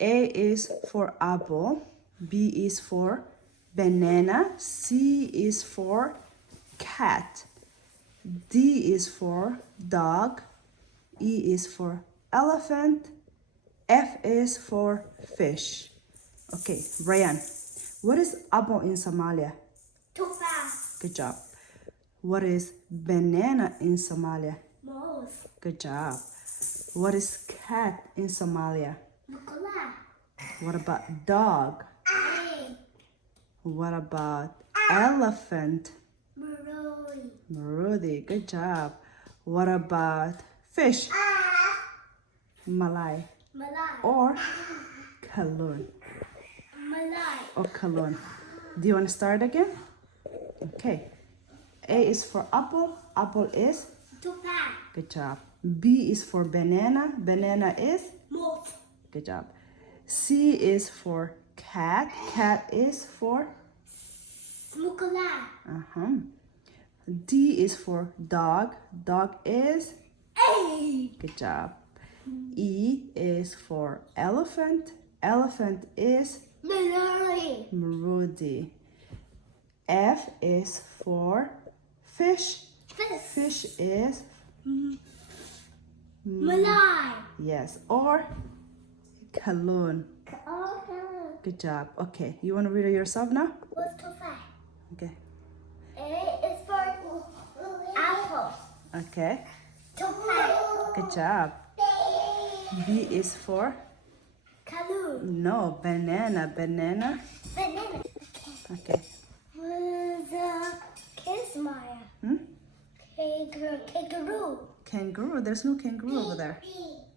A is for apple. B is for banana. C is for cat. D is for dog. E is for elephant. F is for fish. Okay, Rayaan, what is apple in Somalia? Tufa. Good job. What is banana in Somalia? Mouse. Good job. What is cat in Somalia? Bukola. What about dog? Ay. What about elephant? Maroi. Rudy, good job. What about fish? Malay Malay. or Kalun? Malay. Or Kalun. Do you want to start again? Okay. A is for apple. Apple is? Tufa. Good job. B is for banana. Banana is? Mouse. Good job. C is for cat. Cat is for? Bukola. D is for dog. Dog is? Ay. Good job. E is for elephant. Elephant is? Malay. Rudy. F is for fish. Fish. Fish is? Malay. Yes, or Kalun. Oh. Good job. Okay, you want to read it yourself now? What's Tufa? Okay. A is for apple. Okay. Tufa. Good job. B is for? Kalu. No, banana. Banana. Banana. Okay. What's a kismaya? Kangaroo. Kangaroo. There's no kangaroo over there.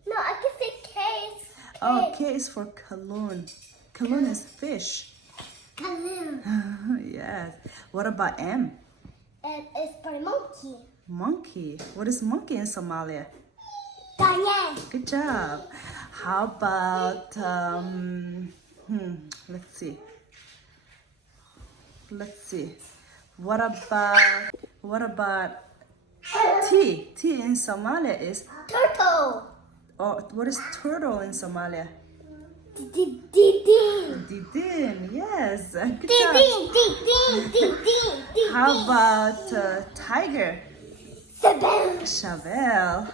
No, I can say case. Oh, K is for Kalun. Kalun is fish. Kalu. Yes. What about M? And it's for monkey. Monkey. What is monkey in Somalia? Diane. Good job. How about let's see. What about T? T in Somalia is? Turtle. Oh, what is turtle in Somalia? Ding. Didin. Yes. Good Ding, job. ding, ding. How about tiger? Sabelle. Chevelle.